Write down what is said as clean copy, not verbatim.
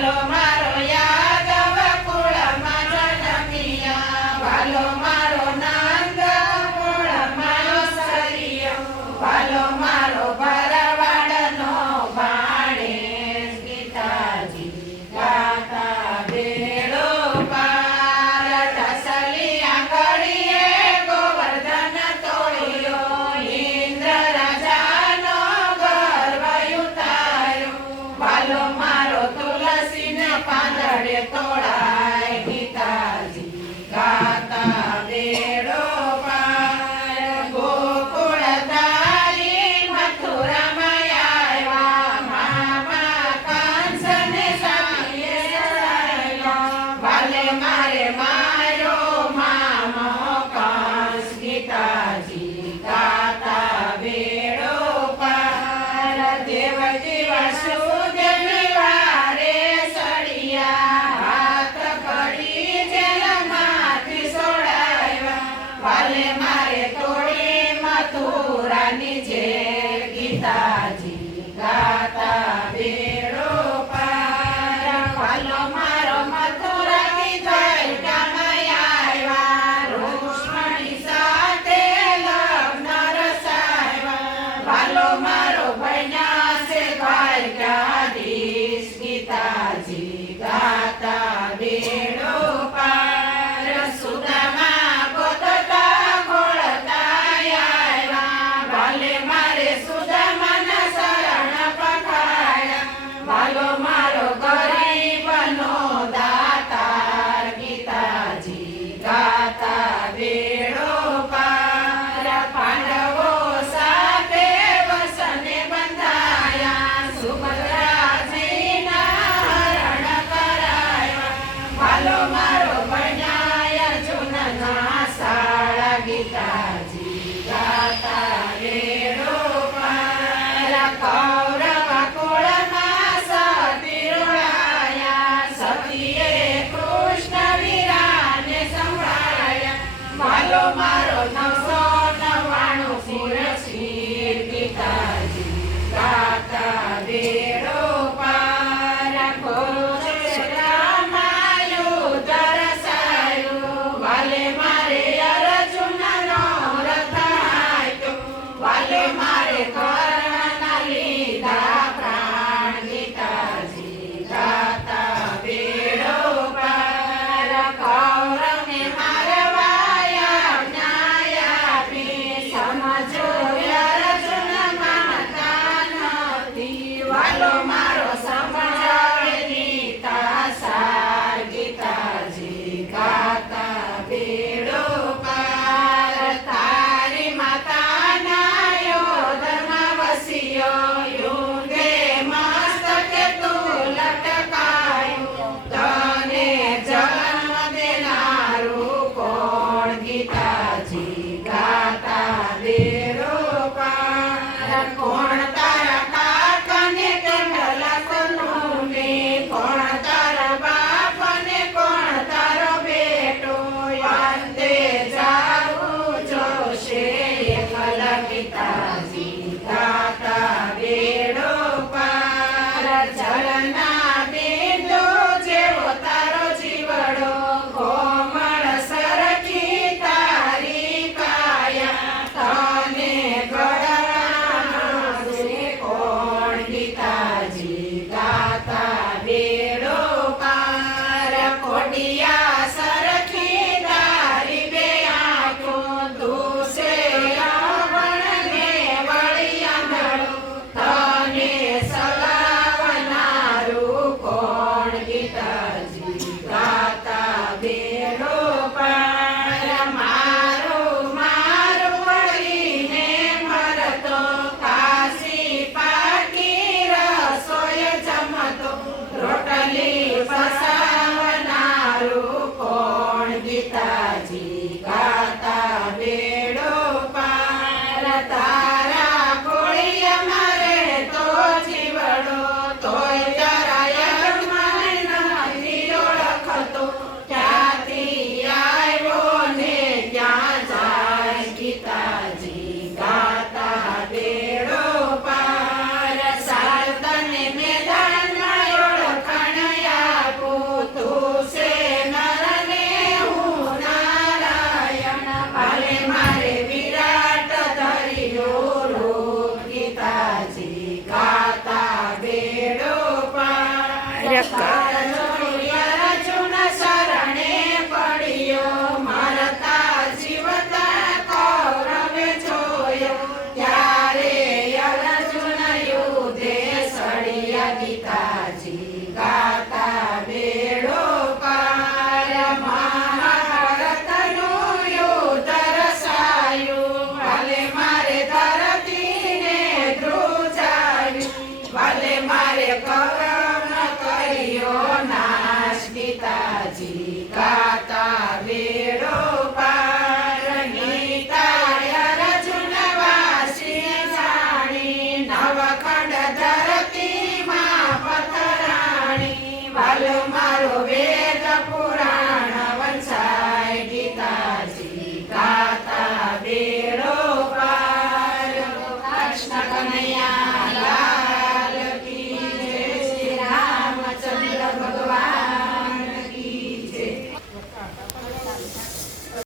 વાલો મારો યાદવ કુળમાં જન્મિયા, વાલો મારો નંદ કુળમાં સરિયો, વાલો મારો ભરવાડનો ભાણેજ, ગીતાજી ગાતા બેડો પાર. ટસલિયા ઘડીએ ગોવર્ધન તોડ્યો, ઇન્દ્ર રાજાનો ગર્વ ઉતાર્યો, વાલો મારો તુલસીને પાંદડે તોડાય, ગીતાજી ગાતા બેડો પાર. ગોકુળ ધારી મથુરામાં આવ્યા, મામા કંસને સામીએ સડાયા, વાલે મારે માર્યો મામો કંસ, ગીતાજી ગાતા બેડો પાર. દેવજી વાસુદેવની વારે સળિયા, હાથ કડી જેલમાંથી છોડાવ્યા, વાલે મારે તોડી મથુરાની જેલ, ગીતાજી ગાતા બેડો પાર. વાલો મારો મથુરાથી દ્વારકામાં આવ્યા, રૂક્ષ્મણી સાથે લગ્ન રચાવ્યા, વાલો મારો ભણ્યા છે દ્વારકાધીશ, ગીતાજી ગાતા બેડો પાર. સુદામા ગોતતા ખોળતા આવ્યા, વાલે મારે સુદામાના શરણ પખાડ્યા, વાલો મારો ગરીબનો દાતાર, ગીતાજી ગાતા બેડો પાર. પાંડવો સાથે વસને બંધાયા, સુભદ્રાજીના હરણ કરાયા, વાલો મારો ભણ્યા અર્જુનના શાળા, ગીતાજી ગાતા બેડો પાર. કૌરવ કુળમાં સતી રોળાયા, સતીએ કૃષ્ણ વીરાને સંભળાયા, વાલો મારો 999 શિરશીર, ગીતાજી ગાતા બેડો પાર. કુરુક્ષેત્રમાં યુદ્ધ રચાયું, વાલે મારે અર્જુનનો રથ હાંક્યો, વાલે મારે કર્ણના લીધા પ્રાણ, ગીતાજી ગાતા બેડો પાર. કૌરવને મારવા યજ્ઞ આપી, સમજો અર્જુન માનતા નથી, વાલો મારો સમજાવે ગીતા સાર, ગીતાજી ગાતા બેડો પાર. તારી માતાના યોધમાં વસ્યો, યુંગે મસ્તકે તું લટકાયું, તને જન્મ દેનારું કોણ, ગીતાજી ગાતા બેડો પાર. કોણ તારા કાકાને કંડલા તનુને, કોણ તારા બાપને, કોણ તારો બેટો, અંતે જાવું જોશે એકલા, ગીતાજી ગાતા બેડો પાર. જળના બિંદુ જેવો તારો જીવડો, કોમળ સરખી તારી કાયા, તને ગળામાં છે કોણ, ગીતાજી ગાતા બેડો પાર. કોડિયા સરખી તારી બે આંખો, તું છે રાવણને વળી આંધળો, તને સલાવનારું કોણ, ગીતાજી ગાતા બેડો પાર. મારું મારું વળીને મરતો, કાશી પાકી રસોઈ જમતો, રોટલી ફસાવનારું કોણ, ગીતાજી ગાતા બેડો પાર. તારા કોળિયામાં રહેતો જીવડો, તોય તારા યજમાન નથી ઓળખતો, ક્યાંથી આવ્યો ને ક્યાં જાય, ગીતાજી ગાતા બેડો પાર. સાલ તને મેદાનમાં ઓળખાણ એક અર્જુન શરણે પડ્યો મરતા જીવતા કૌરવે જોયો ત્યારે અર્જુન યુધે સળિયા ગીતાજી ગાતા બેડો પાર મહાભારતનું યુદ્ધ રસાયું ભલે મારે ધરતીને ધ્રુજાયું ભલે મારે